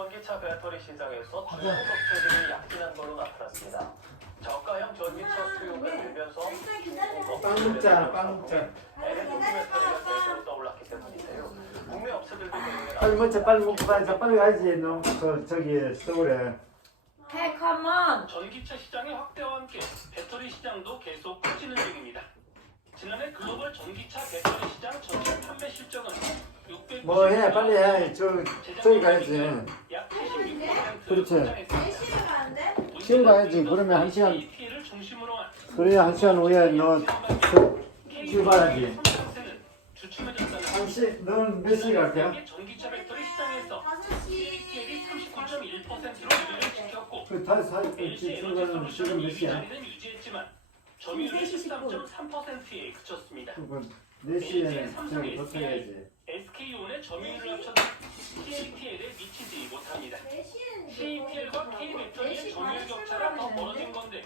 전기차 배터리 시장에서 중국 업체들이 약진한 걸로 나타났습니다. 저가형 전기차 수요가 늘면서 빵 먹자, 빵 먹자. LFP 배터리가 대세로 떠올랐기 때문인데요. 국내 업체들도 빨리 먹자, 빨리 먹고 가자, 빨리 가야지. 너, 저기 서울에. Hey, come on. 전기차 시장의 확대와 함께 배터리 시장도 계속 커지는 중입니다. 지난해 글로벌 전기차 배터리 시장 전체 판매 실적은 690억 뭐 해, 빨리 해. 저기 가야지. 약 76% 그렇지. 성장했습니다. 시험 가야지. 그러면 1시간, KT를 중심으로 한 그래야 1시간 후에 너 출발하지. 주춤해졌다는 너는 몇 시에 갈 거야? 전기차 배터리 시장에서 KTL이 39.1%로 1위를 지켰고 그 다시 LG 출발은 지금 몇 시야? 자리는 유지했지만 점유율은 13.3%에 그쳤습니다. 그건 4시에 저기 도착해야지. SK온의 점유율을 합쳐도 KTL에 미치지 못합니다. KTL과 K배터리의 점유율 격차가 더 벌어진 건데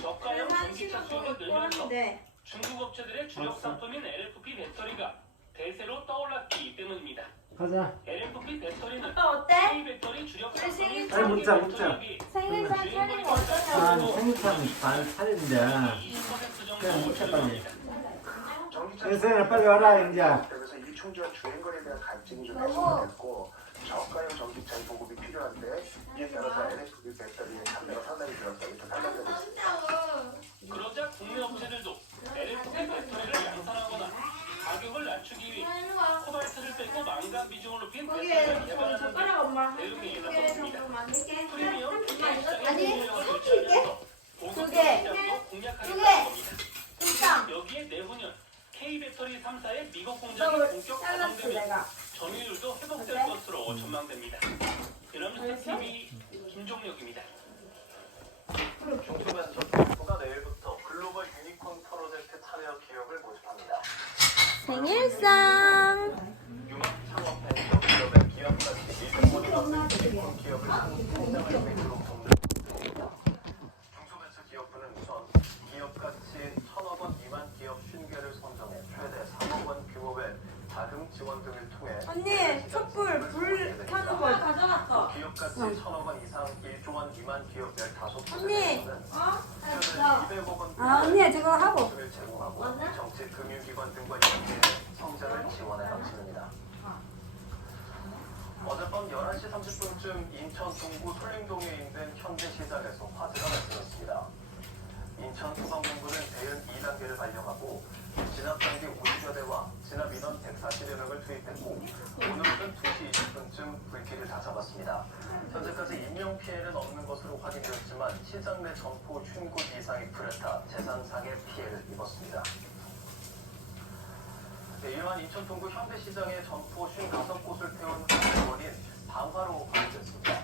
저가형 전기차 수요가 늘면서 중국 업체들의 주력 상품인 LFP 배터리가 대세로 떠올랐기 때문입니다. 가자. LFP 배터리는 오빠 어때? K배터리 주력 상품인 빨리 먹자, 먹자. 생일상 차린 거 아, 어떠냐고. 생일차는 잘 차린데. 20% 정도 그냥 먹자, 빨리. 전기차 그래서 빨리 와라, 이제. 그래서 이 충전 주행거리에 대한 갈증이 좀 해소가 됐고 저가형 전기차의 보급이 필요한데 이에 따라서 LFP 배터리의 판매가 상당히 줄어서 이렇게 상당되고 있습니다. 그러자 국내 업체들도 LFP 배터리를 양산하거나 가격을 낮추기 위해 코발트를 빼고 망간 비중을 높인 배터리를 개발하는 데 대응에 나섰습니다. 프리미엄 아니, 고급 두 개. 시장도 공략하겠다는 두 개. 겁니다. 진짜. 여기에 내후년 K배터리 3사의 미국 공장이 본격 가동되면 점유율도 회복될 것으로 전망됩니다. 드럼스 TV 김종혁입니다. 중소벤처 정부가 내일부터 글로벌 유니콘 프로젝트 참여 기업을 모집합니다. 생일상. 유망 창업 벤처 기업의 기업가치 200억 넘는 유니콘 기업을 성장을 계획으로 중소벤처 기업부는 우선 기업가치 1,000억 원 미만 기업 50개를 선정해 최대 3억 원 규모의 자금 지원 등을 통해 언니, 촛불 불 켜는 거 가져갔어. 기업가치 1,000억 원 이상 1조 원 미만 기업 15곳에서는 언니. 최대 200억 원 아, 언니 저거 하고. 을 제공하고 정책 금융기관 등과 연계해 성장을 지원해 방침입니다. 어젯밤 11시 30분쯤 인천 동구 솔림동에 있는 현대시장에서 화재가 발생했습니다. 인천소방본부는 대응 2단계를 발령하고 진압 장비 50여 대와 진압 인원 140여 명을 투입했고 오늘은 2시 20분쯤 불길을 다 잡았습니다. 현재까지 인명피해는 없는 것으로 확인되었지만 시장 내 점포 50곳 이상이 불에 타 재산상의 피해를 입었습니다. 이러한 인천 동구 현대시장의 점포 55곳을 태운 화재 원인 방화로 확인됐습니다.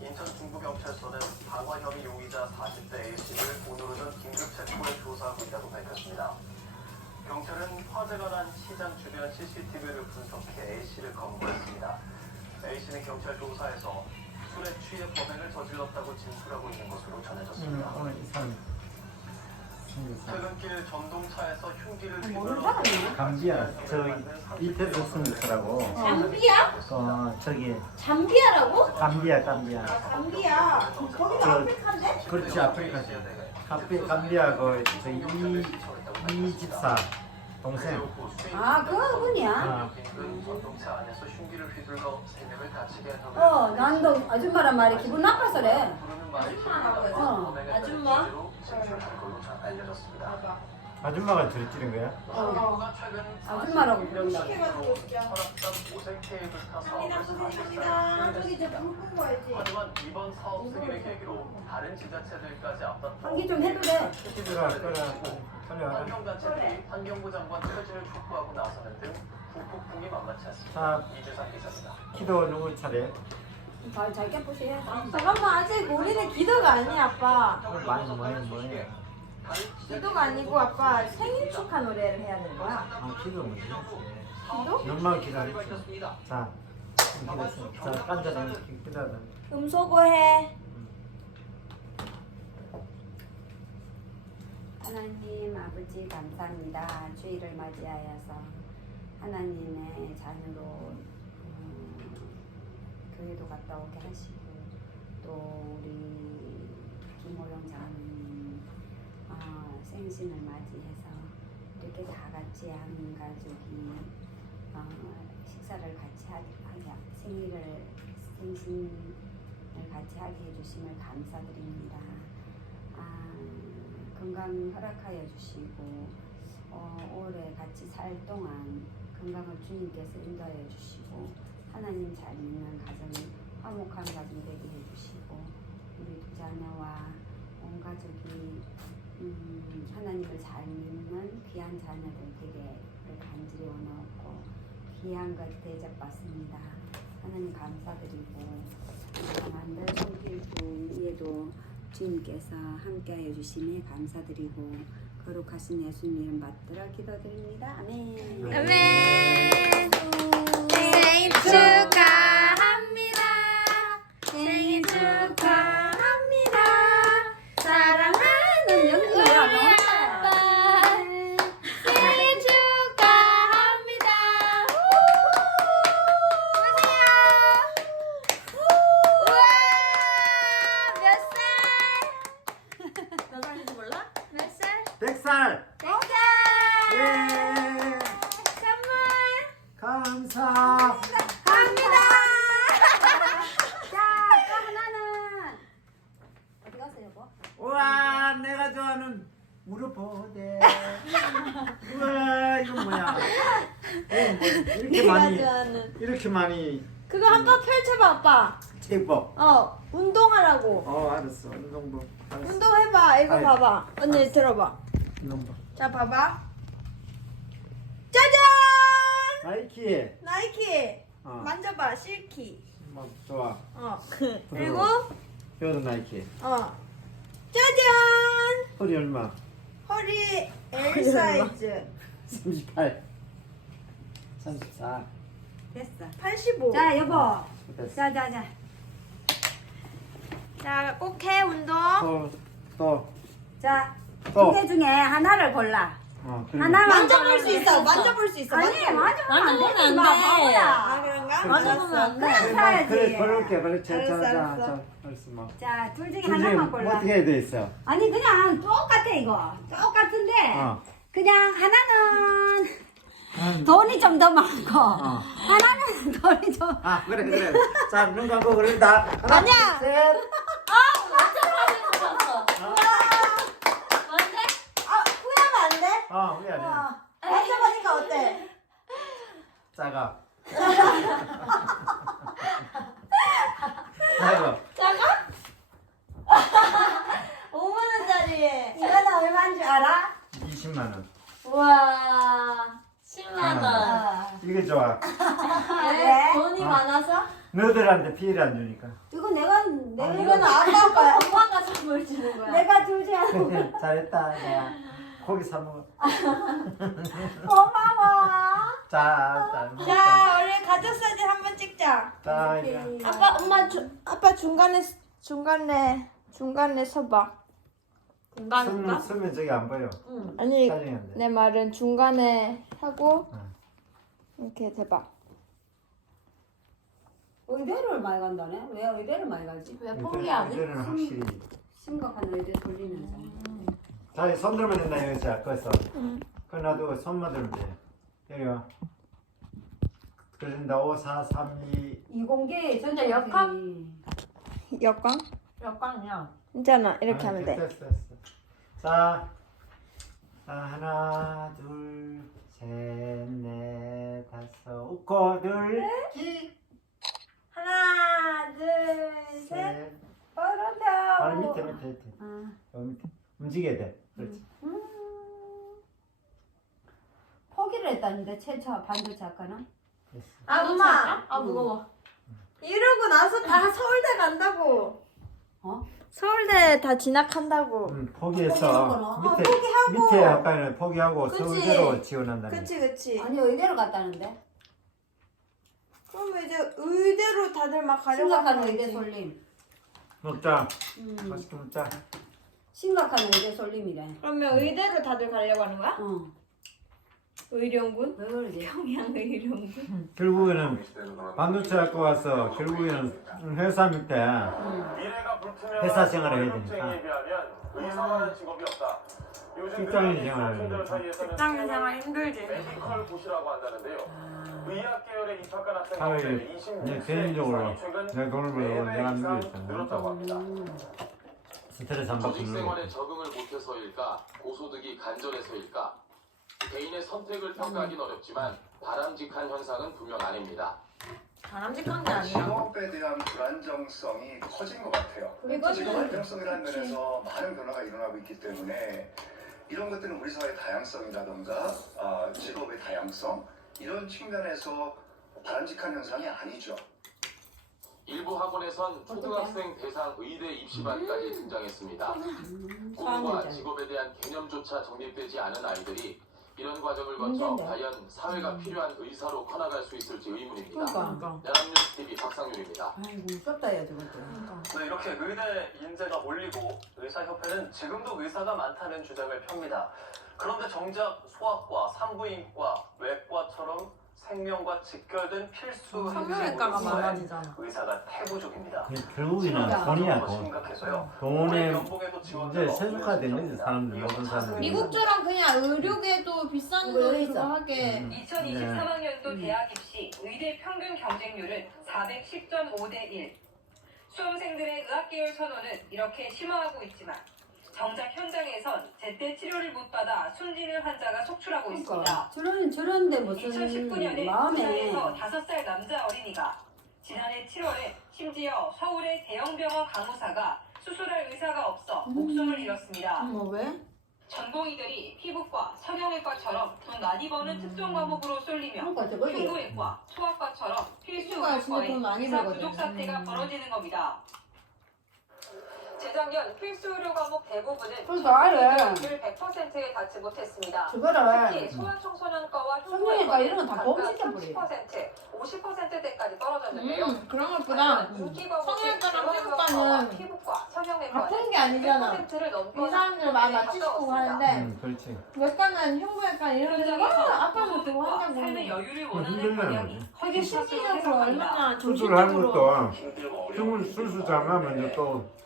인천 중부경찰서는 방화 혐의 용의자 40대 A씨를 오늘은 긴급 체포해 조사하고 있다고 밝혔습니다. 경찰은 화재가 난 시장 주변 CCTV를 분석해 A씨를 검거했습니다. A씨는 경찰 조사에서 술에 취해 범행을 저질렀다고 진술하고 있는 것으로 전해졌습니다. 오늘 이상. 퇴근길 전동차에서 흉기를 모르는 휘둘러 사람이야? 감비야. 이태수 스미스라고. 잠비야? 저기 잠비야라고? 감비야. 잠비야. 거기가 아프리카인데? 그렇지, 아프리카. 감비야, 이 집사 동생. 아, 그거군요. 아, 전동차 안에서 흉기를 휘둘러 3명을 다치게 한 난도 아줌마란 말이 기분 나빠서래. 아줌마라고 해서? 아줌마? 알려졌습니다. 아줌마가 저리 찌른 거야? 아줌마라고 부른다. 저기 저불 끄고 와야지. 하지만 이번 사업 승인을 계기로 다른 지자체들까지 앞다퉈 환기 좀 해도 돼. 시들아, 빨리 와라. 환경단체들이 환경부 장관 퇴진을 촉구하고 나서는 등 후폭풍이 만만치 않습니다. 자, 이주상 기자입니다. 기도 누구 차례? 잘 깨보세요. 잠깐만, 아직 우리는 기도가 아니야, 아빠. 뭐해? 기도가 아니고 아빠 생일 축하 노래를 해야 되는 거야. 아, 기도 뭐지? 기도? 연말 기다렸지. 자, 기다렸어. 자, 깐자는 기다려. 음소거 해. 하나님 아버지 감사합니다. 주일을 맞이하여서 하나님의 자녀로 교회도 갔다 오게 하시고 또 우리 김호영 장로님 생신을 맞이해서 이렇게 다 같이 한 가족이 식사를 같이 하자 생신을 같이 하게 해주심을 감사드립니다. 건강 허락하여 주시고 올해 같이 살 동안 건강을 주님께서 인도하여 주시고 하나님 잘 믿는 가정이 화목한 가정 되게 해주시고 우리 두 자녀와 온 가족이 하나님을 잘 믿는 귀한 자녀들 되게를 간절히 원하고 귀한 것 대접받습니다. 하나님 감사드리고 만들 손길주에도 주님께서 함께하여 주심에 감사드리고 거룩하신 예수님 이름 받들어 기도드립니다. 아멘. 아멘. 생일 축하합니다. 생일 축하합니다. 사랑하는 영주야 아빠 생일 축하합니다. 우와 몇 살? 몇 살인지 몰라? 몇 살? 100살. 100살. 예. 선물 감사합니다. 합니다. 자, 또 하나는 어디 갔어 여보? 우와, 내가 좋아하는 무릎보대. 우와, 이건 뭐야? 이건 뭐 이렇게 많이 좋아하는 이렇게 많이 그거 한번 펼쳐봐 아빠. 제법. 운동하라고. 알았어. 운동복. 알았어. 운동해봐. 이거 아이, 봐봐. 언니 들어봐. 운동복. 자 봐봐. 짜잔! 나이키. 나이키. 어. 만져봐. 실키. 뭐 좋아. 그리고 이것도 나이키. 짜잔! 허리 얼마? 허리 L 사이즈. 38. 34. 됐어. 85. 자 여보. 됐어. 자자자. 자, 꼭 해 운동. 또. 자, 또. 두 개 중에 하나를 골라. 그리고 하나만 만져볼 수 있어. 골라서. 만져볼 수 있어. 아니, 만져보면 안 돼. 아, 그런가? 만져보면 안 돼. 그래, 사야지. 그래 걸을게. 그래. 자, 알았어, 자, 알았어. 자. 알았어. 뭐. 자, 둘 중에 둘 중에 하나만 뭐 골라. 어떻게 해야 돼 있어? 아니 그냥 똑같아 이거. 똑같은데 그냥 하나는 돈이 좀 더 많고 하나는 돈이 좀. 그래. 자, 눈 감고 그런다. 하나, 아니야. 둘, 셋. 후회하면 안 돼? 우리 아니야. 만져보니까 어때? 작아. 작아. 작아? 5만원짜리. 이거는 얼마인 줄 알아? 20만 원. 우와. 10만원. 이게 좋아. 왜? 돈이 많아서? 너들한테 피해를 안 주니까. 이거 내가 이거는 아빠 거야. 엄마가 선물 주는 거야. 내가 주지 않아. 잘했다. 내가 고기 사 먹어. 고마워. 자, 자, 우리 가족 사진 한번 찍자. 자, 이제. 아빠, 아빠 중간에 서봐. 쓰면 저기 안 보여. 아니, 사진이 안 돼. 내 말은 중간에 하고 응. 이렇게 대봐. 의대를 많이 간다네? 왜 의대를 많이 가지? 왜 이제는 확실히. 심각한 의대 돌리면서. 자, 손 들면 된다 이거지. 거기서. 그거 놔두고 손만 들면 돼. 여기 와. 그런다. 5, 4, 3, 2. 이공계 진짜 역학? 역광? 역광이야. 괜찮아. 이렇게 하면 돼. 됐어. 자, 하나, 둘, 셋, 넷, 다섯, 웃고, 둘, 하나, 둘, 셋. 셋. 오른편. 아니 밑에. 여기 밑에. 움직여야 돼. 그렇지. 포기를 했다는데 최초 반도체 학과는? 됐어. 엄마. 무거워. 이러고 나서 다 서울대 간다고. 서울대 다 진학한다고. 포기했어. 포기했구나. 밑에 밑에 학과는 포기하고 그치. 서울대로 지원한다는. 그치. 아니 의대로 갔다는데? 그럼 이제 의대로 다들 막 가려고 심각한 하는 의대 거지. 솔림. 먹자. 맛있게 먹자. 심각한 의대 솔림이래. 그러면 의대로 다들 가려고 하는 거야? 응. 의령군? 왜 그러지? 평양 의령군. 결국에는 반도체 갖고 와서 결국에는 회사 밑에 미래가 불투명한 회사 생활을 해야 의료업체에 되니까. 비하면 의사라는 직업이 없다. 요즘 직장인 의료 생활을 기술자들 해야 사이에서는 직장인 생활 힘들지. 메디컬 고시라고 한다는데요. 의학 계열에 입학한 학생 사회에 가운데 26세 그냥 개인적으로 이상이 최근 내 돈을 벌고 4배 내가 이상 누구 있잖아. 늘었다고 합니다. 스트레스 안 받고 조직 놀고 생활에 적응을 못해서일까, 고소득이 간절해서일까, 개인의 선택을 평가하기는 어렵지만 바람직한 현상은 분명 아닙니다. 바람직한 게 아니라. 직업에 대한 불안정성이 커진 것 같아요. 이거는 직업 안정성이라는 면에서 많은 변화가 일어나고 있기 때문에 이런 것들은 우리 사회의 다양성이라던가 직업의 다양성 이런 측면에서 바람직한 현상이 아니죠. 일부 학원에선 초등학생 대상 의대 입시반까지 등장했습니다. 꿈과 직업에 대한 개념조차 정립되지 않은 아이들이 이런 과정을 거쳐 문제인데. 과연 사회가 필요한 의사로 커나갈 수 있을지 의문입니다. 그러니까. 연합뉴스TV 박상윤입니다. 아이고 무섭다 야 저것도. 네, 이렇게 의대 인재가 몰리고 의사협회는 지금도 의사가 많다는 주장을 펴니다. 그런데 정작 소아과, 산부인과, 외과처럼 생명과 직결된 필수 성형외과가 행정으로서의 많아지잖아. 의사가 태부족입니다. 결국에는 진짜. 돈이야 더 돈. 심각해서요. 돈에 연봉에도 지원자가 이제 세속화되는 없는 사람들 실정입니다. 모든 사람들이. 미국처럼 그냥 의료계도 비싼 왜 돈으로 있어? 하게. 2023학년도 대학 입시 의대 평균 경쟁률은 410.5대 1. 수험생들의 의학계열 선호는 이렇게 심화하고 있지만 정작 현장에선 제때 치료를 못 받아 숨지는 환자가 속출하고 있습니다. 그러니까 저런데 무슨 2019년에 마음에 부산에서 5살 남자 어린이가 지난해 7월에 심지어 서울의 대형병원 간호사가 수술할 의사가 없어 목숨을 잃었습니다. 뭐 왜? 전공의들이 피부과, 성형외과처럼 돈 많이 버는 특정 과목으로 쏠리며 그러니까 저거지. 흉부외과, 소아과처럼 필수 피부과가 진짜 돈 의과의 많이 의사 벌거든. 부족 사태가 벌어지는 겁니다. 재작년 필수 의료 과목 대부분은 그러니까 알아요. 전공의들 100%에 닿지 못했습니다. 특히 그거를 소아청소년과와 성형외과 이런 흉부외과는 거다 각각 보험시켜버려. 30%, 50%대까지 떨어졌는데요. 그런 것보다 인기 과목인 성형외과랑 대형외과와 피부과는 피부과, 성형외과는 아픈 게 아니잖아. 100%를 넘고 이 사람들 말 맞추시고 하는데 그렇지. 외과는 흉부외과 이런 데서 막 아파서 들고 삶의 한다고. 여유를 원하는 힘들면 경향이 되게 심리적으로 얼마나 수술하는 정신적으로 것도 힘들고 어려운 수술 잘하면 이제 또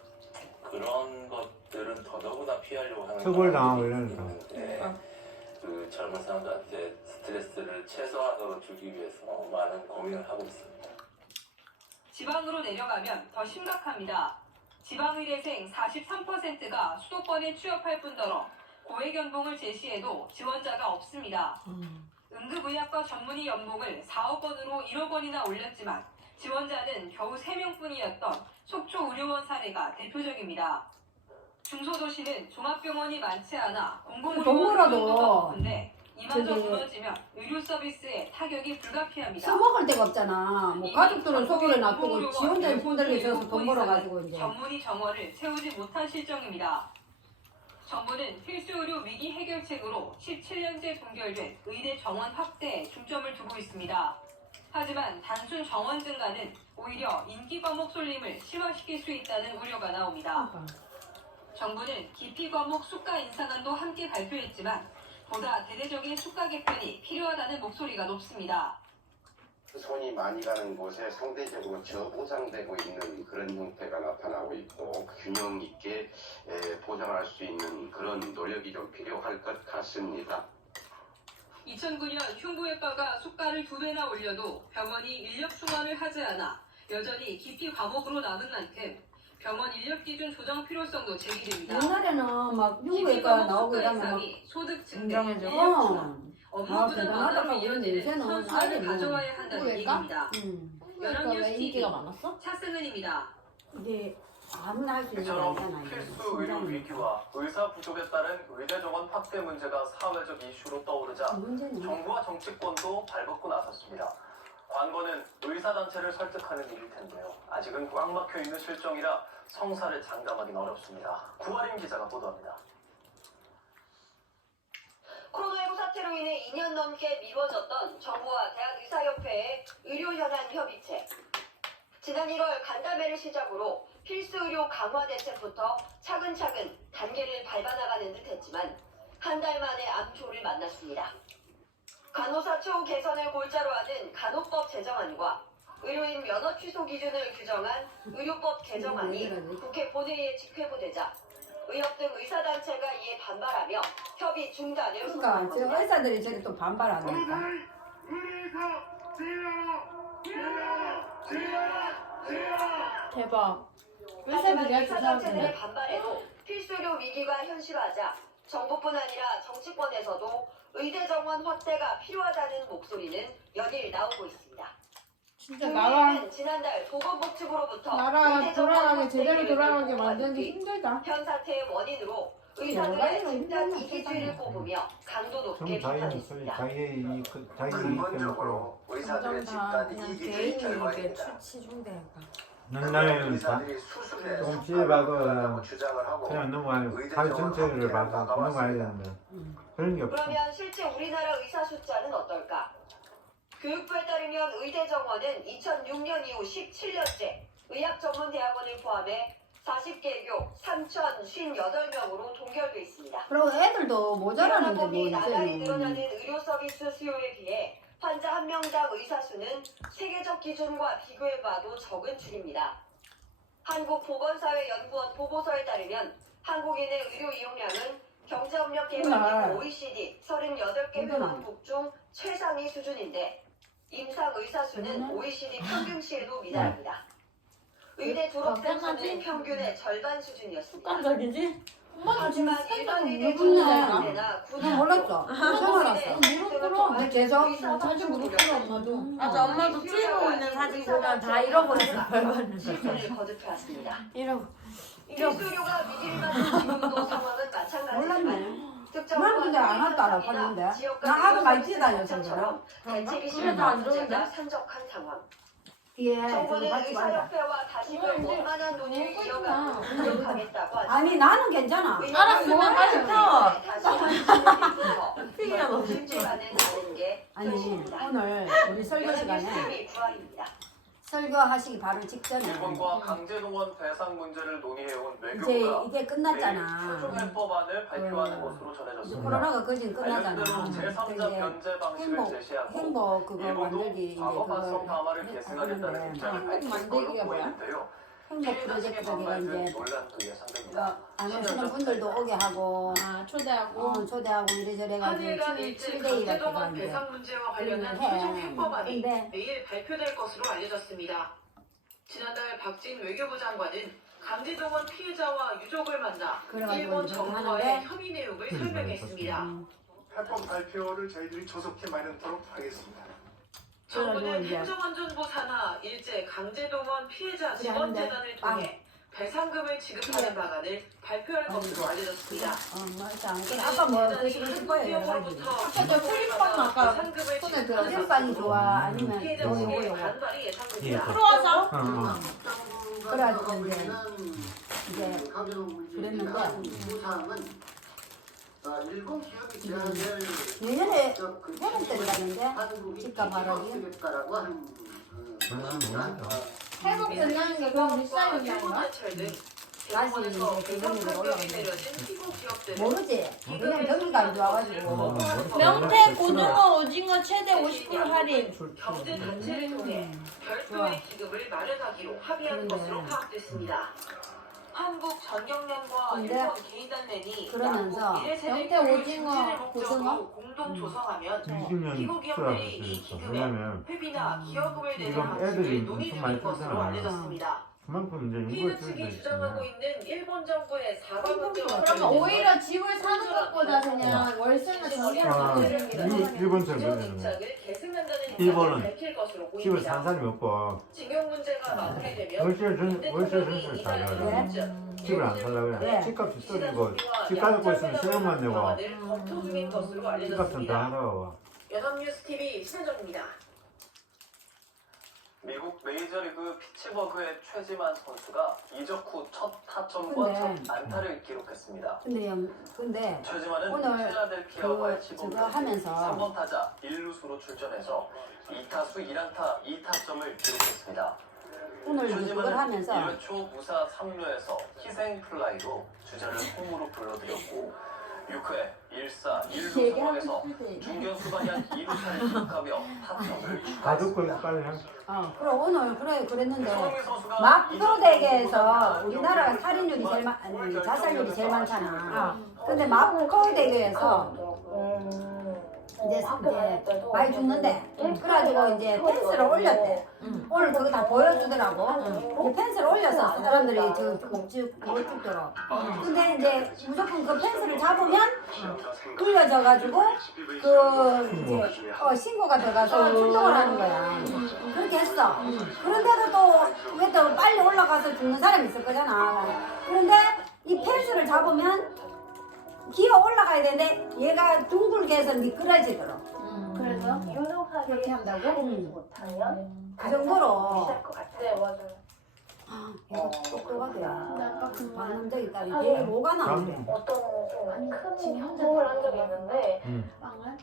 그런 것들은 더더구나 피하려고 하는 처벌당하고 것 이러니까. 있는데 그 젊은 사람들한테 스트레스를 최소한으로 주기 위해서 많은 고민을 하고 있습니다. 지방으로 내려가면 더 심각합니다. 지방의대생 43%가 수도권에 취업할 뿐더러 고액 연봉을 제시해도 지원자가 없습니다. 응급의학과 전문의 연봉을 4억 원으로 1억 원이나 올렸지만 지원자는 겨우 3명뿐이었던 속초의료원 사례가 대표적입니다. 중소도시는 종합병원이 많지 않아 공공의료원 동물아도 수요가 높은데 이마저 저기 무너지면 의료 서비스에 타격이 불가피합니다. 써먹을 데가 없잖아. 뭐 가족들은 속으로 놔두고 지 혼자 힘들게 져서 돈 벌어가지고 이제. 전문의 정원을 세우지 못한 실정입니다. 정부는 필수의료 위기 해결책으로 17년째 동결된 의대 정원 확대에 중점을 두고 있습니다. 하지만 단순 정원 증가는 오히려 인기 과목 쏠림을 심화시킬 수 있다는 우려가 나옵니다. 정부는 기피 과목 수가 인상안도 함께 발표했지만 보다 대대적인 수가 개편이 필요하다는 목소리가 높습니다. 손이 많이 가는 곳에 상대적으로 저보상되고 있는 그런 형태가 나타나고 있고 균형 있게 보장할 수 있는 그런 노력이 좀 필요할 것 같습니다. 2009년 흉부외과가 수가를 2배나 올려도 병원이 인력 충원을 하지 않아 여전히 기피 과목으로 남은 만큼 병원 인력 기준 조정 필요성도 제기됩니다. 옛날에는 막 기피 흉부외과 과목 나오고 수가 이러면 막 인상이 소득 증대, 인정해줘. 인력 충원, 업무 아, 부담 대단하다고 완화로 이런 이어지는 냄새는 선순환을 알지, 가져와야 한다는 흉부외과? 얘기입니다. 흉부외과 왜 인기가 많았어? 차승은입니다. 이게 아무나 할 수 있는 게 이처럼 아니잖아. 이게. 필수 의료 진짜는. 위기와 의사 부족에 따른 의대 정원 확대 문제가 사회적 이슈로 떠오르자 문제는 정부와 정치권도 발벗고 나섰습니다. 관건은 의사단체를 설득하는 일일 텐데요. 아직은 꽉 막혀 있는 실정이라 성사를 장담하기는 어렵습니다. 구아림 기자가 보도합니다. 코로나19 사태로 인해 2년 넘게 미뤄졌던 정부와 대한의사협회의 의료현안 협의체. 지난 1월 간담회를 시작으로 필수 의료 강화 대책부터 차근차근 단계를 밟아나가는 듯 했지만 한 달 만에 암초를 만났습니다. 간호사 처우 개선을 골자로 하는 간호법 제정안과 의료인 면허 취소 기준을 규정한 의료법 개정안이 국회 본회의에 직회부되자 의협 등 의사단체가 이에 반발하며 협의 중단을 그러니까 선언한 저 겁니다. 의사들이 저기 또 반발 안 하니까. 대박. 하지만 의사들이 의사단체들의 반발에도 필수료 위기가 현실화하자 정부뿐 아니라 정치권에서도 의대 정원 확대가 필요하다는 목소리는 연일 나오고 있습니다. 진짜 나라 국민의힘은 지난달 보건복지부로부터 나라 의대 정원 돌아가게 확대 제대로 계획을 돌아가게 보고한 만드는 게 뒤 힘들다. 현 사태의 원인으로 여러 의사들의 가지로 집단 힘들면 이기주의를 뽑으며 강도 높게 좀 비판했습니다. 자기의 이익 자기 이익 근본적으로 의사들의 집단 이기주의 결과입니다. 치중되니까. 옛날에는 다 의사들이 수술에 조금 성과를 찌해봐도 주장을 하고 그냥 넘어가요. 의대 사회 정원 전체를 확대를 봐도 넘어가야 막아왔습니다. 되는데 그런 게 없어. 그러면 실제 우리나라 의사 숫자는 어떨까? 교육부에 따르면 의대 정원은 2006년 이후 17년째 의학전문대학원을 포함해 40개교 3,058명으로 동결돼 있습니다. 그리고 애들도 이런 모자라는데 뭐 학원이 나날이 늘어나는 이제는. 의료 서비스 수요에 비해 환자 한 명당 의사 수는 세계적 기준과 비교해봐도 적은 추입니다. 한국보건사회연구원 보고서에 따르면 한국인의 의료 이용량은 경제협력개발기구 OECD 38개 회원국 중 최상위 수준인데 임상 의사 수는 OECD 평균치에도 미달합니다. 의대 졸업생 수는 평균의 절반 수준이었습니다. 습관적이지? 하지만 일반 의대 무릎 졸업생이나 군인 몰랐어. 처음 알았어. 무릎 꿇어. 계속 자주 무릎 꿇어 엄마도. 맞아 엄마도 찍고 있는 사진 보면 다 잃어버렸어. 별거는. 실패를 거듭해왔습니다. 이러고. 필수료가 위기를 맞는 지금도 상황은 마찬가지지만 몰랐네. 특정 난 근데 안 왔다 봤는데. 나 하도 많이 뛰어다녔어, 처럼 대책이 그래도 실패한 안 문제가 좋은데? 산적한 상황. 예, 저거 정부는 같이 말자. 의사협회와 다시금 원만한 논의를 이어가고 노력하겠다고 하지만 아니 나는 괜찮아. 알았으면 빨리 펴. 픽이나 너 쉽지만은 않은 게 아니 현실입니다. 오늘 우리 설교 시간에 뉴스TV 구하입니다. 설교하시기 바로 직전에 일본과 강제동원 배상 문제를 논의해온 이제 외교부가 이게 끝났잖아. 최종 해법안을 발표하는 것으로 전해졌습니다. 코로나가 거진 관련대로 끝나잖아. 제3자 이제 변제 방식을 제시하고 행복 그거 일본도 만들기 이제 과거반성 그걸 담화를 계승하겠다는 하는데 입장을 밝힌 걸로 만들기가 뭐야? 보이는데요. 행복 프로젝트가 이제 논란도 예상됩니다. 안 오시는 분들도 오게 하고 아 초대하고. 초대하고 이래저래 한일간 가지고 일제 7대 2 같은 강제동원 거 이제 배상 문제와 관련한 해. 최종 해법안이 근데 내일 발표될 것으로 알려졌습니다. 지난달 박진 외교부 장관은 강제동원 피해자와 유족을 만나 그래가지고 일본 이제 정부와의 하는데 협의 내용을 설명했습니다. 해법 발표를 저희들이 조속히 마련토록 하겠습니다. 정부는 그래가지고 이제 행정안전부 산하 일제 강제동원 피해자 그래, 하는데 지원재단을 통해 배상금을 지급하는 방안을 발표할 것으로 알려졌습니다. 뭐 일단 근데 아까 뭐 드시고 싶어요 여러 가지. 아까 저 크림빵 아까 손에 들어. 크림빵이 좋아 아니면 피해자 요거 측의 요거 반발이 예상됩니다. 크로와상? 그래가지고 이제 그랬는데 일본 기업이 돼야 될 내년에 회복들이라는데 집값 하락이 회복된다는 게 그럼 비싸진다는 거야? 다시 이제 대금리로 올라가는 모르지. 그냥 경기가 안 좋아가지고 명태, 고등어, 오징어 최대 50% 할인. 경제 단체를 통해 별도의 기금을 마련하기로 합의한 것으로 파악됐습니다. 한국 전경련과 근데 일본 개인단련이 그러면서 명태, 오징어, 고등어? 공동 조성하면 20년 피고 기업들이 이 수술하고 기금에 왜냐면 회비나 기여금을 내는 지금 애들이 방식을 논의 엄청 많이 중인 것으로 쓰잖아. 알려졌습니다. 그만큼 이제 피드 이걸 측이 쓰고 주장하고 있으면 있는 일본 정부의 사과 문제와 그러면 오히려 집을 사는 것보다 그냥 월세나 전세를 일본처럼 지원 그러잖아요. 입장을 계승한다는 일본은 입장을 밝힐 것으로 집을 보입니다. 산 사람이 없고 징용 문제가 마무리되면 월세 전세를 다 내야 집을 안 살려고 그래. 집값이 떨어지고 집 가지고 있으면 세금만 내고 검토 중인 것으로 집값은 다 알려졌습니다. 하라고. 연합뉴스 TV 신혜정입니다. 미국 메이저리그 피츠버그의 최지만 선수가 이적 후 첫 타점과 근데- 첫 안타를 기록했습니다. 근데 최지만은 오늘 필라델피아와의 그 시범 저거 하면서 3번 타자 1루수로 출전해서 2타수 1안타 2타점을 기록했습니다. 오늘 이제 그걸 하면서 1회 초 무사 3루에서 희생 플라이로 주자를 홈으로 불러들였고 6회 1사 1루 상황에서 중견수만이 한 2루차를 기록하며 타점을 가족을 빨리 한. 그럼 오늘 그랬는데 손흥민 선수가 마프로 대회에서 우리나라가 살인율이 제일 아니, 자살률이 제일 많잖아. 근데 마프로 대회에서 이제 많이 죽는데 그래가지고 이제 펜스를 올렸대. 오늘 그거 다 보여주더라고. 이제 펜스를 올렸어. 사람들이 그거 죽도록. 근데 이제 무조건 그 펜스를 잡으면 굴려져가지고 그 이제 신고가 들어가서 출동을 하는 거야. 그렇게 했어. 그런데도 또 왜 또 빨리 올라가서 죽는 사람이 있을 거잖아. 그런데 이 펜스를 잡으면 기어 올라가야 되는데 얘가 둥글게 해서 미끄러지도록. 그래서 유능하게 그렇게 한다고? 못하면 그 정도로. 비쌀 것 같아. 네, 맞아요. 얘가 똑똑하더라. 아까 그 방금적이 있다니 되게 뭐가 나는데. 어떤 큰 현장을 한 적이 있는데 빵을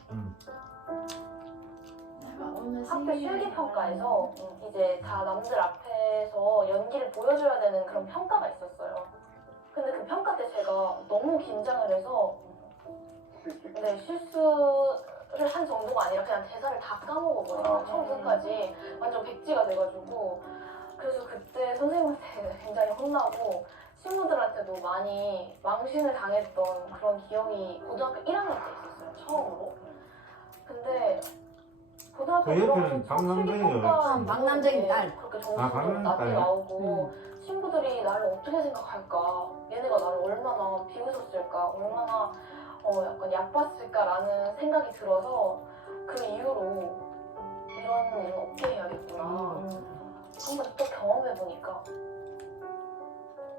학교 실기평가에서 이제 다 남들 앞에서 연기를 보여줘야 되는 그런 평가가 있었어요. 근데 그 평가 때 제가 너무 긴장을 해서 실수를 한 정도가 아니라 그냥 대사를 다 까먹어버려요. 처음 끝까지 완전 백지가 돼가지고. 그래서 그때 선생님한테 굉장히 혼나고 친구들한테도 많이 망신을 당했던 그런 기억이 고등학교 1학년 때 있었어요. 처음으로. 근데 고등학교 그 옆에는 박남정이요. 박남정이 딸. 그렇게 점수도 낮게 나오고 친구들이 나를 어떻게 생각할까, 얘네가 나를 얼마나 비웃었을까, 얼마나 약간 얕봤을까라는 생각이 들어서 그 이후로 이런 일은 없게 해야겠구나. 한번 또 경험해보니까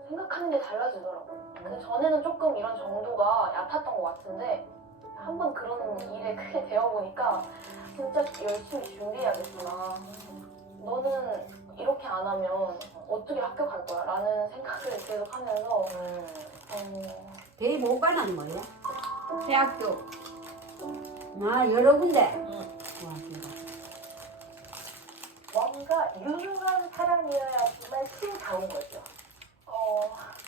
생각하는 게 달라지더라고요. 근데 전에는 조금 이런 정도가 얕았던 것 같은데 한번 그런 일에 크게 되어보니까 진짜 열심히 준비해야겠구나. 너는 이렇게 안 하면 어떻게 합격할 거야? 라는 생각을 계속 하면서 대입 못 가는 거예요? 대학교. 여러 군데. 뭔가 유능한 사람이어야지만 신다운 거죠.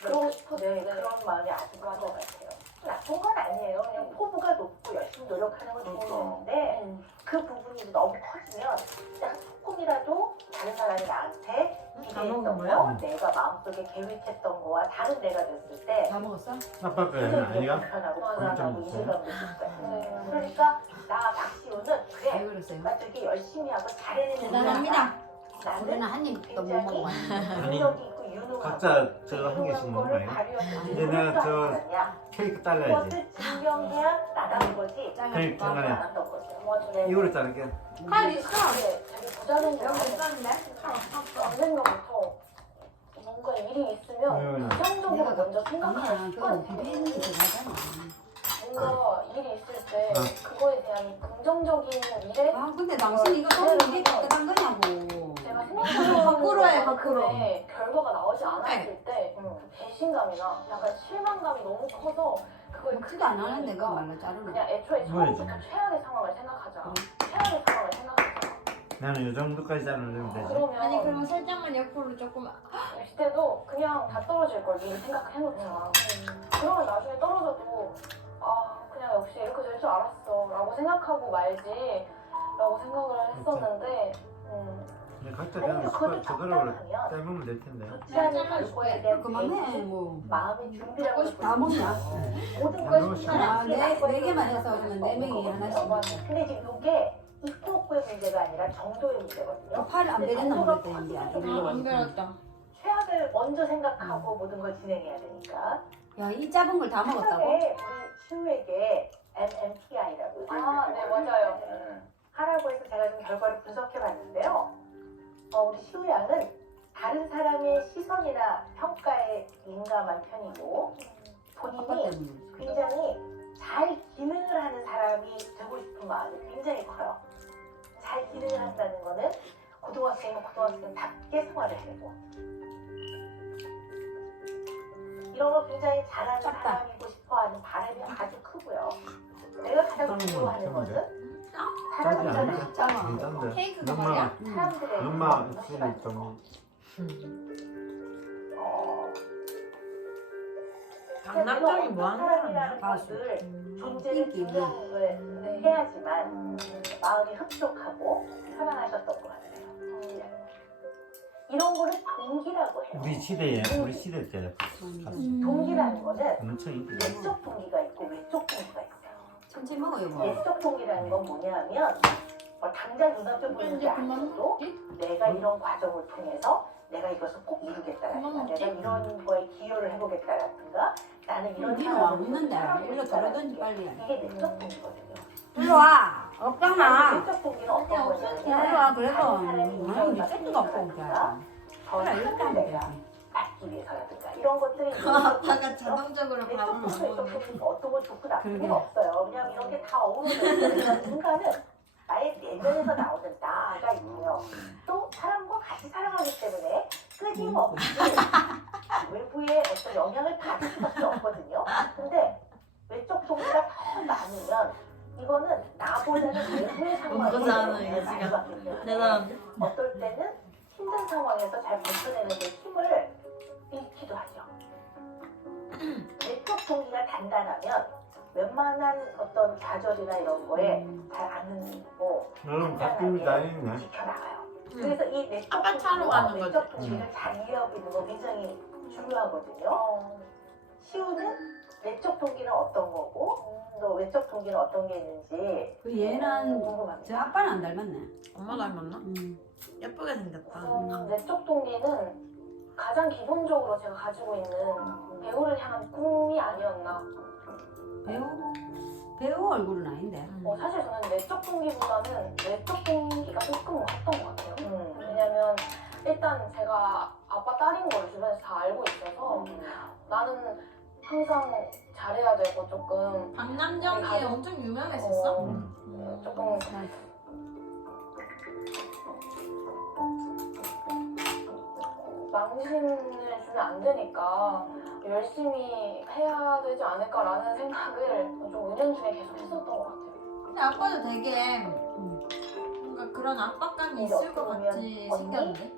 그러고 싶은데 그런 마음이 아직 것 같아요. 나쁜 건 아니에요. 그냥 포부가 높고 열심히 노력하는 건 좋은데 그 부분이 이제 너무 커지면 조금이라도 다른 사람이 나한테 기대했던 거, 내가 마음속에 계획했던 거와 다른 내가 됐을 때 다 먹었어? 아빠 거는 아니야? 불편하고 불안하고 이해감도 있을 거예요. 그러니까 나 박시우는 왜 그래 그랬어요? 나 되게 열심히 하고 잘해내는 대단합니다. 나는 우리는 한 입도 못 굉장히 먹어봤는데. 아니, 능력이 있고 유능하고 각자 저거 한 개씩 먹는 거 아니야? 이제 내가 저 케이크 잘라야지. 그것을 증명해야 나가는 거지. 케이크 장난해. 안 한다는 거죠. 이거로 자를게. 칼 있어. 자기 부자는 여기 있었는데. 언젠가부터 뭔가 일이 있으면 부정적으로 먼저 생각하는 그건 습관이 비비는 게 하잖아. 뭔가 일이 있을 때 그거에 대한 긍정적인 일에 근데 당신 이거 손이 이게 깨끗한 거냐고. 제가 생각하는 거꾸로 해, 거꾸로. 것만큼의 결과가 나오지 않았을 때 그 배신감이나 약간 실망감이 너무 커서 그걸 먹지도 안 하는데 그거 말로 자르는. 그냥 애초에 처음부터 최악의 상황을 생각하자. 최악의 상황을 생각하자. 나는 이 정도까지 자르면 되지. 그러면 아니 그러면 살짝만 옆으로 조금. 때도 그냥 다 떨어질 걸 미리 생각해놓자. 그러면 나중에 떨어져도 그냥 역시 이렇게 될 줄 알았어 라고 생각하고 말지 라고 생각을 했었는데 근데 각자 그냥 저거를 삶으면 될 텐데. 시간이 결과에 대한 그만해 뭐. 마음의 준비라고 다 먹냐? 모든 안 것이 먹었어. 네 개만 해서 그러면 4명이 하나씩. 근데 지금 이게 입법부의 문제가 아니라 정도의 문제거든요. 팔 안 베렸나 모르겠다 이제. 안 배웠다. 최악을 먼저 생각하고 모든 걸 진행해야 되니까. 야이 작은 걸 다 먹었다고? 우리 시우에게 MMTI라고 네, 맞아요. 하라고 해서 제가 좀 결과를 분석해 봤는데요. 우리 시우 양은 다른 사람의 시선이나 평가에 민감한 편이고 본인이 굉장히 잘 기능을 하는 사람이 되고 싶은 마음이 굉장히 커요. 잘 기능을 한다는 거는 고등학생은 고등학생답게 생활을 해고 이런 거 굉장히 잘하는 사람이고 싶어하는 바람이 아주 크고요. 내가 가장 두려워하는 것은 짜지 않아? 사람들의 괜찮은데. 케이크가 말이야? 사람들의 엄마 술이 좀. 강남적인 뭐 하는 사람이라는 가수. 것을 존재를 인기 있는. 증명을 해야지만 마음이 흡족하고 편안하셨던 것 같아요. 이런 거를 동기라고 해요. 우리 시대 때 동기라는 거는 엄청 인기 내적 동기가 있고 외적 동기가 있어요. 천천히 먹어요 뭐. 내적 동기라는 건 뭐냐면 당장 눈앞에 보이는 게 아니어도 내가 이런 과정을 통해서 내가 이것을 꼭 이루겠다라든가 내가 이런 거에 기여를 해보겠다라든가 나는 이런 니는 사람으로서 없는데 살아보고 일로 싶다라는 들어든지 게 빨리. 이게 내적 동기거든요. 일로 와. 없잖아. 내적 동기는 어떤 거냐면 일로 와 그래도 다른 사람이 아니 이런 우리 택도 없고 그래. 더 그래 이렇게 착한 하면 내가 되지. 받기 위해서라든가 이런 것들이 아빠가 자동적으로 밥을 내적 동기가 먹어. 있고 어떤 건 좋고 나쁜 그러게. 건 없어요. 그냥 이런 게 다 어우러져 있는 순간은 나의 내면에서 나오는 나가 있고요. 또 사람과 같이 살아가기 때문에 끊임없이 외부의 어떤 영향을 받을 수밖에 없거든요. 근데 외적 동기가 더 많으면 이거는 나보다는 외부의 상황이 먹고 사는 영향을 의지가 받기 때문에 대단한데? 어떨 때는 힘든 상황에서 잘 버텨내는 데 힘을 잃기도 하죠. 내적 동기가 단단하면 웬만한 어떤 좌절이나 이런 거에 잘 안 흔들리고 너는 가끔이 다니네. 지켜나가요. 그래서 이 내적 아빠 차로 동기와 가는 외적 거지. 동기를 잘 이해하고 있는 거 굉장히 중요하거든요. 시우는 내적 동기는 어떤 거고 또 외적 동기는 어떤 게 있는지 그 얘는 궁금합니다. 저 아빠는 안 닮았네. 엄마 닮았나? 예쁘게 생겼다. 내적 동기는 가장 기본적으로 제가 가지고 있는 배우를 향한 꿈이 아니었나. 배우 얼굴은 아닌데. 사실 저는 내적 동기보다는 외적 동기가 조금 컸던 것 같아요. 왜냐면 일단 제가 아빠 딸인 걸 주변에서 다 알고 있어서 나는 항상 잘해야 되고 조금 박남정이 엄청 유명했었어? 조금 망신을 주면 안 되니까 열심히 해야 되지 않을까라는 생각을 좀 은연중에 계속 했었던 것 같아요. 근데 아빠도 되게 뭔가 그런 압박감이 있을 것 같이 생겼는데?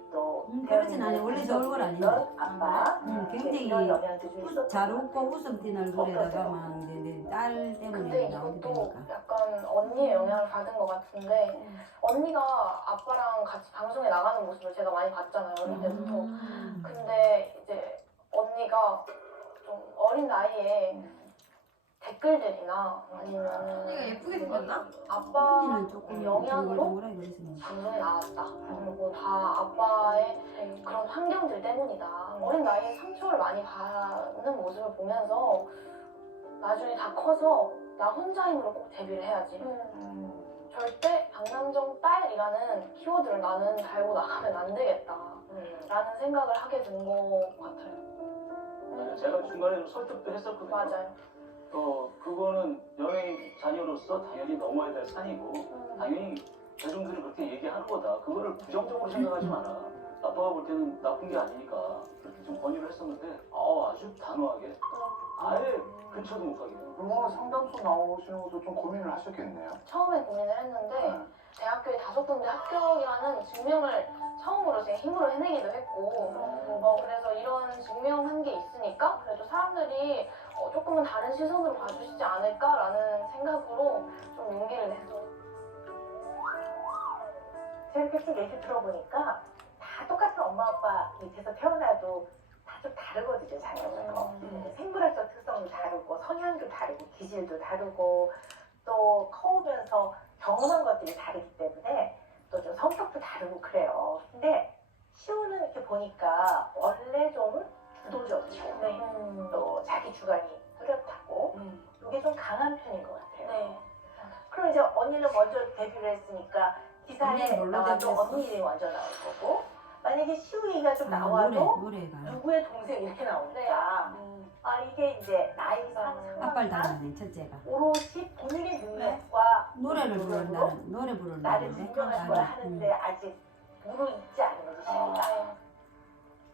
그렇진 않아요. 원래 저 얼굴 아니야. 아빠 굉장히 이런 영향도 좀 있었던 잘 웃고 웃음 띤 얼굴에다가만 이제 내 딸 근데 때문에 나오게 이것도 되니까. 약간 언니의 영향을 받은 것 같은데 언니가 아빠랑 같이 방송에 나가는 모습을 제가 많이 봤잖아요 어릴 때부터. 근데 이제 언니가 좀 어린 나이에 댓글들이나 아니면 언니가 예쁘게 생겼나? 아빠 언니는 조금 영향으로 동글동글하게 그랬으니까. 방송에 나왔다. 그리고 다 아빠의 그런 환경들 때문이다. 어린 나이에 상처를 많이 받는 모습을 보면서 나중에 다 커서 나 혼자 힘으로 꼭 데뷔를 해야지. 절대 박남정 딸이라는 키워드를 나는 달고 나가면 안 되겠다. 라는 생각을 하게 된 것 같아요. 제가 중간에 좀 설득도 했었거든요. 맞아요. 그거는 연예인 자녀로서 당연히 넘어야 될 산이고 당연히 대중들이 그렇게 얘기하는 거다. 그거를 부정적으로 생각하지 마라. 아빠가 볼 때는 나쁜 게 아니니까 그렇게 좀 권유를 했었는데 아주 단호하게 아예 근처도 못 가게. 그러면 상담소 나오시는 것도 좀 고민을 하셨겠네요. 처음에 고민을 했는데 대학교에 5군데 합격이라는 증명을 처음으로 제 힘으로 해내기도 했고 그래서 이런 증명한 게 있으니까 그래도 사람들이 조금은 다른 시선으로 봐주시지 않을까라는 생각으로 좀 용기를 냈어요. 제가 이렇게 쭉 얘기 들어보니까 다 똑같은 엄마 아빠 밑에서 태어나도 다 좀 다르거든요, 자녀가. 생물학적 특성도 다르고 성향도 다르고 기질도 다르고 또 커오면서 경험한 것들이 다르기 때문에 또 좀 성격도 다르고 그래요. 근데 시우는 이렇게 보니까 원래 좀 주도적이고 또 자기 주관이 뚜렷하고 이게 좀 강한 편인 것 같아요. 그럼 이제 언니는 먼저 데뷔를 했으니까 기사에 나와도 언니 이름이 먼저 나올 거고 만약에 시우 얘기가 좀 나와도 노래가. 누구의 동생 이렇게 나오니까 이게 이제 나이상 아빠를 닮았네 첫째가. 오롯이 본인의 능력과 노래를 부른다는 노래 나를 부른다는데. 증명할 거야 하는데 아직 무르익지 않은 거지 시우가.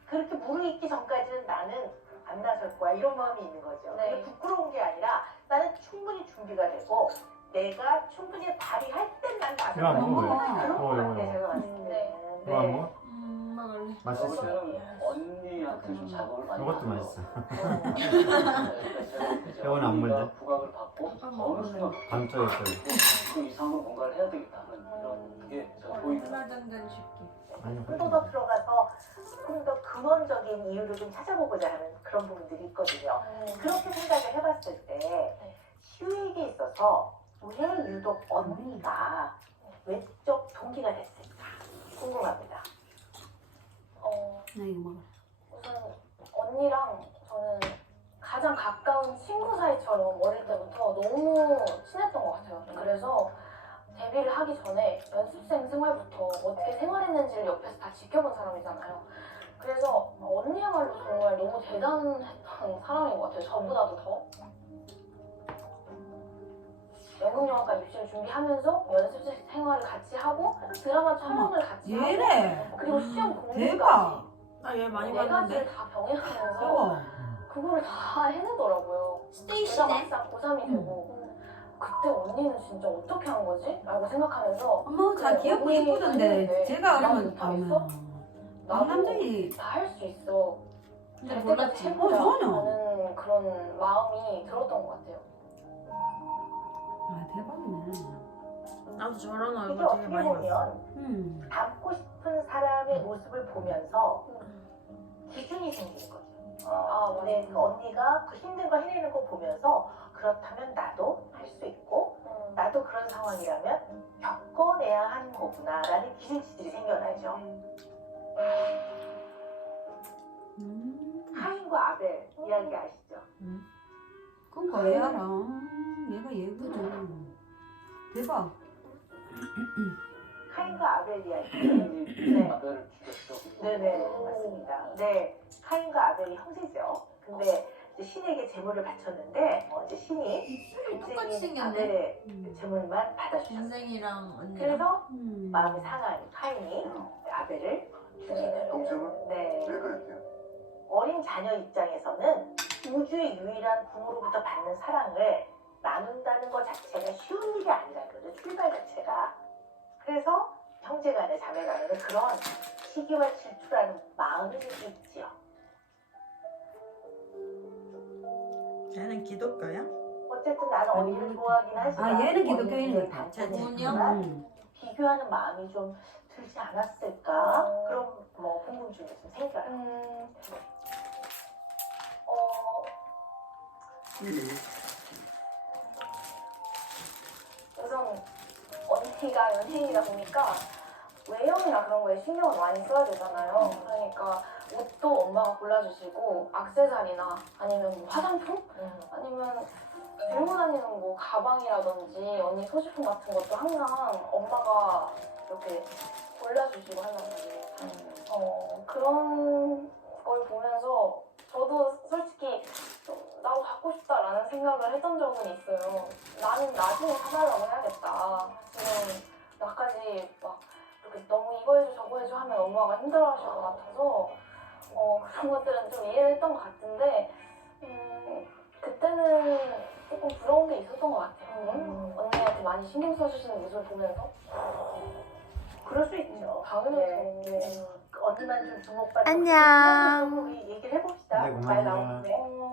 그렇게 무르익기 전까지는 나는 안 나설 거야 이런 마음이 있는 거죠. 그게 부끄러운 게 아니라 나는 충분히 준비가 되고 내가 충분히 발휘할 땐 난 나설 거야. 야, 먹어. 그런 거 같아 먹어. 제가 봤을 때. 뭐? 먹을래? 먹을래. 맛있어. 언니한테 좀 자극을 많이 이것도 받아요. 맛있어. 이건 안 물려? 부각을 받고 어느 순간 반쪽에 있어요. 그 이상으로 뭔가를 해야 되겠다는 이런 게 제가 보이는 하나 정도는 줄게. 아니, 좀 더 들어가서 조금 더 근원적인 이유를 좀 찾아보고자 하는 그런 부분들이 있거든요. 그렇게 생각을 해봤을 때 시우에게 있어서 왜 유독 언니가 외적 동기가 됐을까 궁금합니다. 나 이거 먹어. 우선 언니랑 저는 가장 가까운 친구 사이처럼 어릴 때부터 너무 친했던 것 같아요. 그래서 데뷔를 하기 전에 연습생 생활부터 어떻게 생활했는지를 옆에서 다 지켜본 사람이잖아요. 그래서 언니야말로 정말 너무 대단했던 사람인 것 같아요. 저보다도 더. 연극영화과 입시를 준비하면서 연습생 생활을 같이 하고 드라마 촬영을 같이 얘네. 하고 그리고 시험 공부까지 대박. 나 얘 많이 네 봤는데. 가지를 다 병행하면서 어. 그거를 다 해내더라고요. 제가 막상 고3이 되고 그때 언니는 진짜 어떻게 한 거지? 라고 생각하면서 어머, 잘 귀엽고 언니 예쁘던데. 했는데 제가 나 그러면 못하겠어? 남자이 나 할 수 있어. 근데 될 몰랐지. 때까지 해보자 전혀. 하는 그런 마음이 들었던 것 같아요. 아, 대박이네. 나도 저런 이게 얼굴 되게 어떻게 많이 봤어. 보면 닮고 싶은 사람의 모습을 보면서 기준이 생기는 거죠. 네, 그 언니가 그 힘든 거 해내는 거 보면서 그렇다면 나도 할 수 있고 나도 그런 상황이라면 겪어내야 하는 거구나라는 기준치들이 생겨나죠. 카인과 아벨 이야기 아시죠? 그건 왜 알아? 얘가 예쁘죠. 대박. 카인과 아벨 이야기. 네. 아벨을 죽였죠. 네네, 맞습니다. 네, 카인과 아벨이 형제죠. 근데 이제 신에게 제물을 바쳤는데 이제 신이 똑같이 동생인 생겼네. 아벨의 제물만 받아주셨어요. 동생이랑 언니랑. 그래서 마음이 상한 카인이 아벨을 죽이는. 동생은 네. 왜 그랬대요? 어린 자녀 입장에서는 우주의 유일한 부모로부터 받는 사랑을 나눈다는 것 자체가 쉬운 일이 아니라는 거죠. 출발 자체가. 그래서 형제간에 자매간에 그런 시기와 질투라는 마음이 있지요. 걔는 기독교야? 어쨌든 나는 언니를 좋아하긴 하지만 얘는 기독교인 것 같아. 반찬이지만 비교하는 마음이 좀 들지 않았을까? 그런 뭐 궁금증이 좀 생겨요. 우선 언니가 연예인이다 보니까 외형이나 그런 거에 신경을 많이 써야 되잖아요. 그러니까 옷도 엄마가 골라주시고 액세서리나 아니면 뭐 화장품? 아니면 들고 다니는 뭐 가방이라든지 언니 소지품 같은 것도 항상 엄마가 이렇게 골라주시고 한단 말이에요. 그런 걸 보면서 저도 솔직히 좀 나도 갖고 싶다라는 생각을 했던 적은 있어요. 나는 나중에 사달라고 해야겠다. 지금 나까지 막 이렇게 너무 이거 해줘 저거 해줘 하면 엄마가 힘들어하실 것 같아서 그런 것들은 좀 이해를 했던 것 같은데 그때는 조금 부러운 게 있었던 것 같아요. 언니한테 많이 신경 써주시는 모습을 보면서 그럴 수 있죠. 당연하죠. 네. 언니만 좀 주목받는 안녕. 우리 얘기를 해봅시다. 네, 말 고마워요. 나오는데.